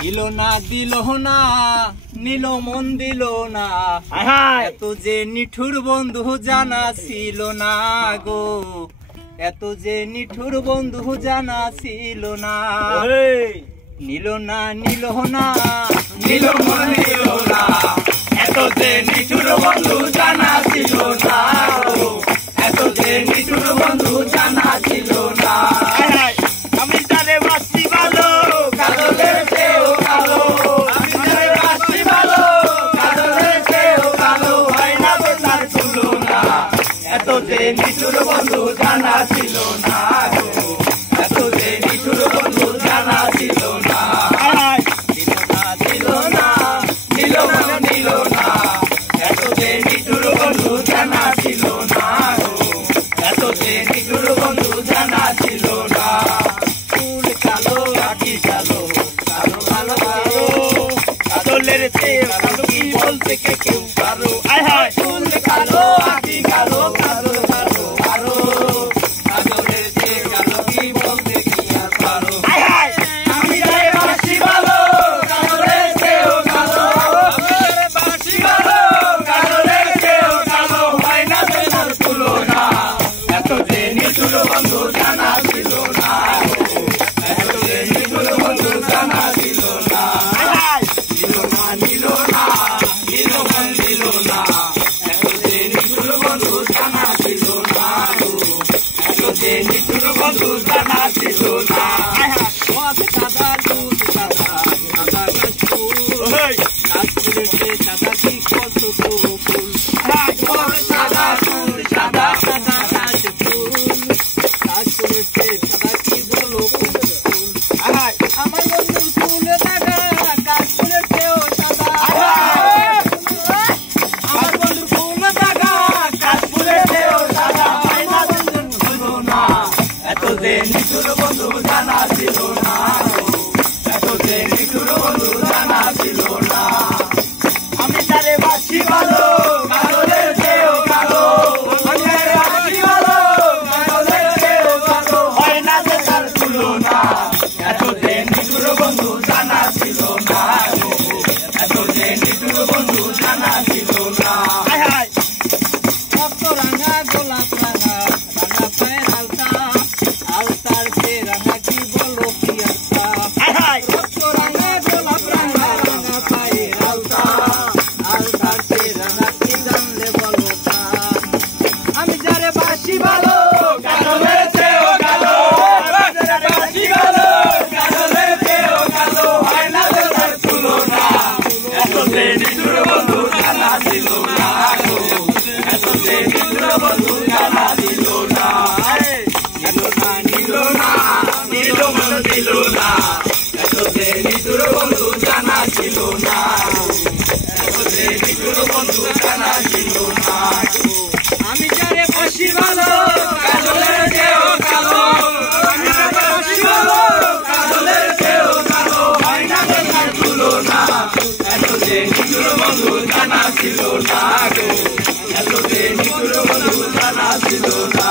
দিল না নিল মন দিল না, এত যে নিঠুর বন্ধু জানা ছিল না গো, এত যে নিঠুর বন্ধু জানা ছিল না। নিল না নিল মন দিল না, এত যে নিঠুর বন্ধু জানা ছিল না গো, এত যে নিঠুর বন্ধু জানা ছিল না। আমি তারে বাসি ভালো কাজলের চেয়েও কালো, আমি তারে বাসি ভালো কাজলের চেয়েও কালো, হয় না গো তার তুলনা, এত যে নিঠুর বন্ধু জানা ছিল না গো, এত যে নিঠুর বন্ধু জানা ছিল না। দিল না এত যে নিঠুর বন্ধু জানা ছিল না গো, এত যে নিঠুর বন্ধু জানা ছিল না। ফুল কালো আখি কালো, কালো কালো কালো, কাজলের চেয়েও কালো কি বলতে কে কেউ পারো। ফুল কালো আখি কালো, কাজল কালো কালো, কাজলের চেয়ে কালো কি বলতে কি আর পারো। আমি তারে বাসি ভালো কাজলের চেয়েও কালো, বাসি ভালো কাজলের চেয়েও কালো, হয় না যে তার তুলনা, এত যে নিঠুর বন্ধু জানা ছিল না গো, এত যে নিঠুর বন্ধু জানা ছিল না। নিল না মন দিল না, এত যে নিঠুর বন্ধু জানা ছিল না গো, এত যে নিঠুর বন্ধু জানা ছিল না। সাদা দুধ সাদা সাদা কাশফুলের সাদা কি কত ফুল, সাদা ফুল সাদা সাদা কাশফুল, কাশফুলের সাদা কি বলো ফুল। আমার বন্ধুর ফুল দাগা কাশফুলের চেয়েও সাদা, আমার বন্ধুর ফুল দাগা কাশফুলের চেয়েও সাদা, হয় না বন্ধুর তুলনা, এত যে নিঠুর বন্ধু জানা ছিল না গো, এত যে নিঠুর বন্ধু জানা ছিল না। আমি তারে বাসি ভালো কাজলের চেয়েও কালো, আমি তারে বাসি ভালো কাজলের চেয়েও কালো, হয় না যে তার তুলনা, এত যে নিঠুর বন্ধু জানা ছিল না গো, এত যে নিঠুর বন্ধু জানা ছিল না। কত রাঙা গোলাপ রাঙা, রাঙা পায়ের আলতা, আলতার চেয়ে রাঙা কি বলো কি আলতা। কত রাঙা গোলাপ রাঙা, রাঙা পায়ের আলতা, আলতার চেয়ে রাঙা কি জানলে বলো তা। আমি যারে বাসি ভালো কাজলের চেয়েও কালো, আমি যারে বাসি ভালো কাজলের চেয়েও কালো, হয় না যে তার তুলনা, এত যে নিঠুর বন্ধু জানা ছিল না গো, এত যে নিঠুর বন্ধু জানা ছিল না। নিল মন দিল না, এত যে নিঠুর বন্ধু জানা ছিল না গো, এত যে নিঠুর বন্ধু জানা ছিল না। আমি যারে বাসি ভালো কাজলের চেয়েও কালো, আমি যারে বাসি ভালো কাজলের চেয়েও কালো, হয় না যে তার তুলনা, এত যে নিঠুর বন্ধু জানা ছিল না গো, এত যে নিঠুর বন্ধু জানা ছিল না।